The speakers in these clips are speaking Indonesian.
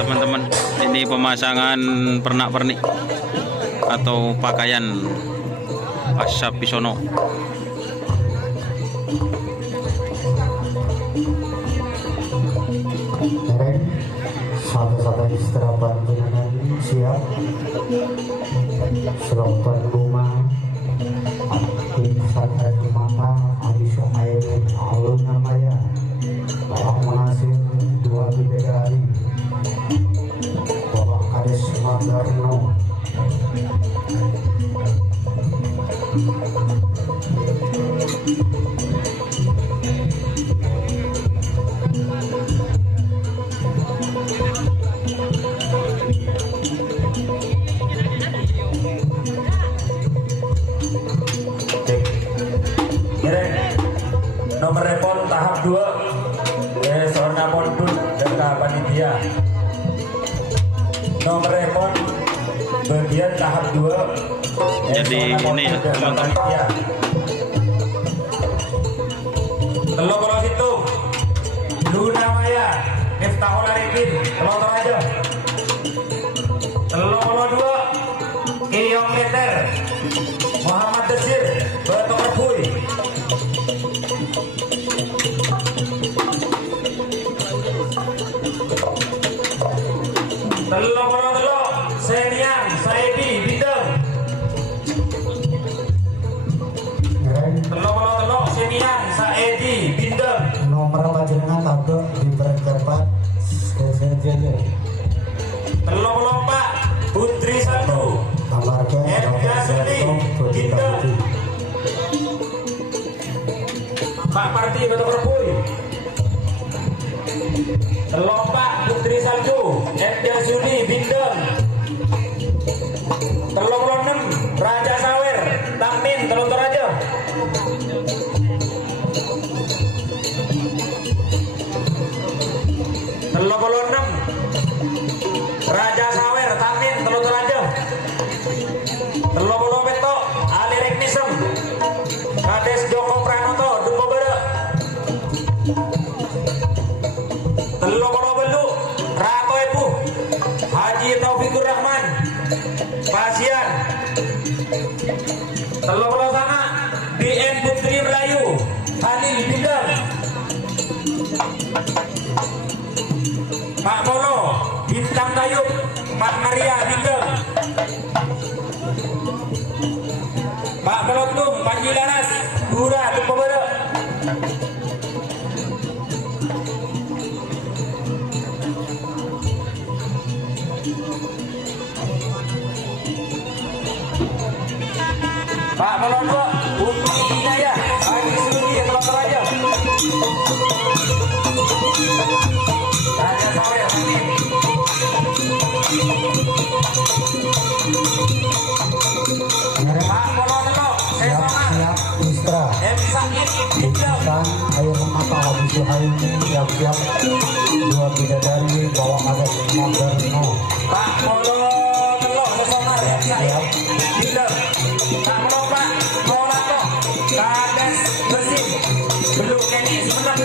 teman-teman. Ini pemasangan pernak-pernik atau pakaian Passapisono. Sahabat-sahabat istirahat panjenengan siap. Selontar rumah insan dari mata habis air alun namanya bapak mengasih dua bidadari bapak kades Magarno nomor repon tahap 2 zona Mondul Data Panitia. Nomor repon bagian tahap 2 jadi ini ya teman-teman. Telur Pulau Situ Luna Maya Miftahul Arifin Telur aja. Telur Pulau 2 Iyong Meter Muhammad Desir Batu Kerbuy. Telok Seniang Saidi Bintang. Telok Seniang Saidi Bintang. nomor panjenengan tabrak di berkerpat sejajar Telok Pak Putri 1 amarga Edgar Sudi Bintang. Pak Parti Batu Kerbuy. Telok Pak Putri 1 Edgar Sudi Bintang. Telok 6 Raja Sawer Tamin Telok Raja. Telok 6 Raja Sawer Tamin Telok Raja. Telok Petok Ali Reknisem Kades Joko Pranoto Dumbo Bada. Telok Belu Rato Epu Haji Taufikur Rahman Pasian. Telok Sana BN Putri Melayu Halil Bintang. Pak Polo Bintang Tayub Pak Maria Bintang. Pak Pelotung Panji Laras Dura Dumbo Bada. Pak Melondok Bumi Inaya Haji Sudi Telok Raja. Raja Sawer Amin. Pak Melondok Sesongan siap Istra M. Sakit Bintang. dan air mata habis suhaim siap-siap dua bidadari bawa kades Magarno Pak Melondok Sesongan M. Sakit Bintang. Pak Melondok Molako Kades Mesin Belum Kenny sebentar.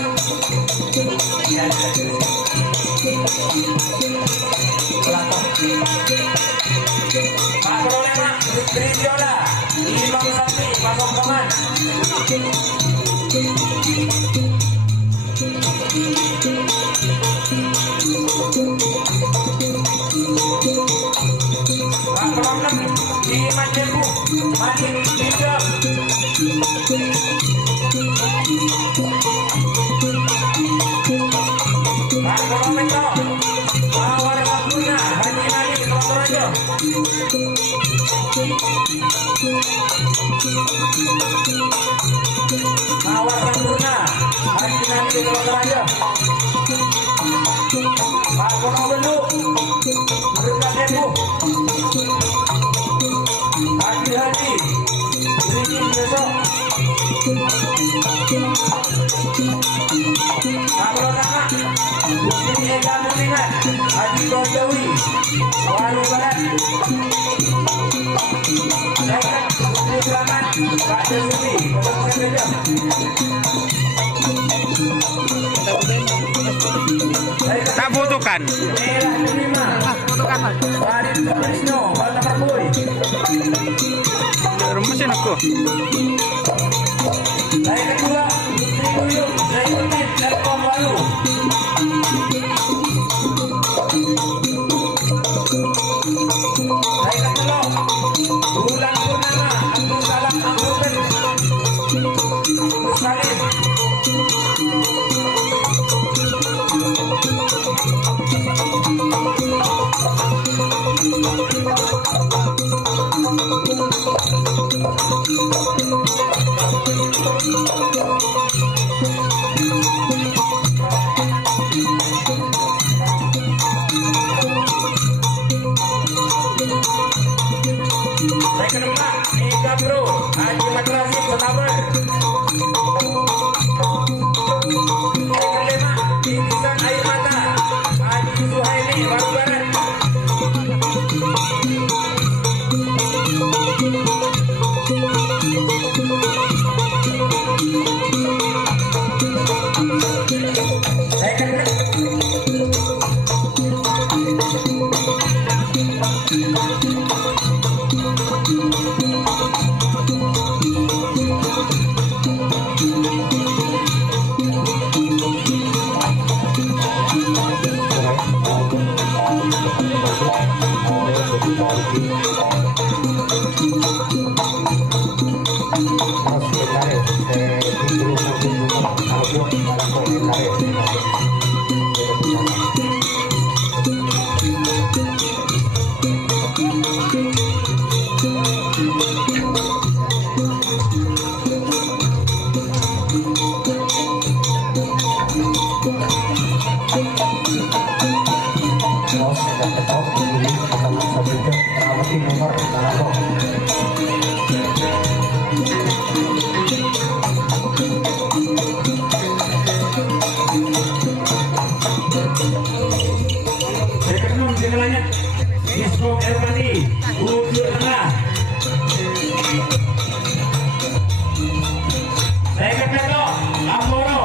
Pak Prolema Putri Viola Imam Sapri Pasok Teman. Pak Prolem Iman Jembu Manik Bintang. Pak Prolem Awar Waktunya Haji Nadi Telok Raja. Awar Waktunya Haji Nadi Telok Raja. Pak Kono Belu Berkat Debu Haji Haji Rizky Besok. Pak Prolema Bukti Ega Muningan Haji Kodawi Walu Barat. Bukti Selamat Pak Desudi Pondok Sepeda. Tak butuhkan. Merah Farid Kaprisno, Bala Marboy. Mesin aku. Saya kedua, Tribuyung, Zainuddin, dan Pembaru. Saya kedua, Bulan Purnama, Abdul Salam Abdul Salim. Saya kedua, Ika Bro, Haji Madrasih, Senabar. Saya kelima, Bingkisan Air Mata, Haji Suhaimi, Baru Barat. Saya kedua, saya kedua, jalannya Ismo Ermani, Ujur Tengah. Saya kedua, Amboro.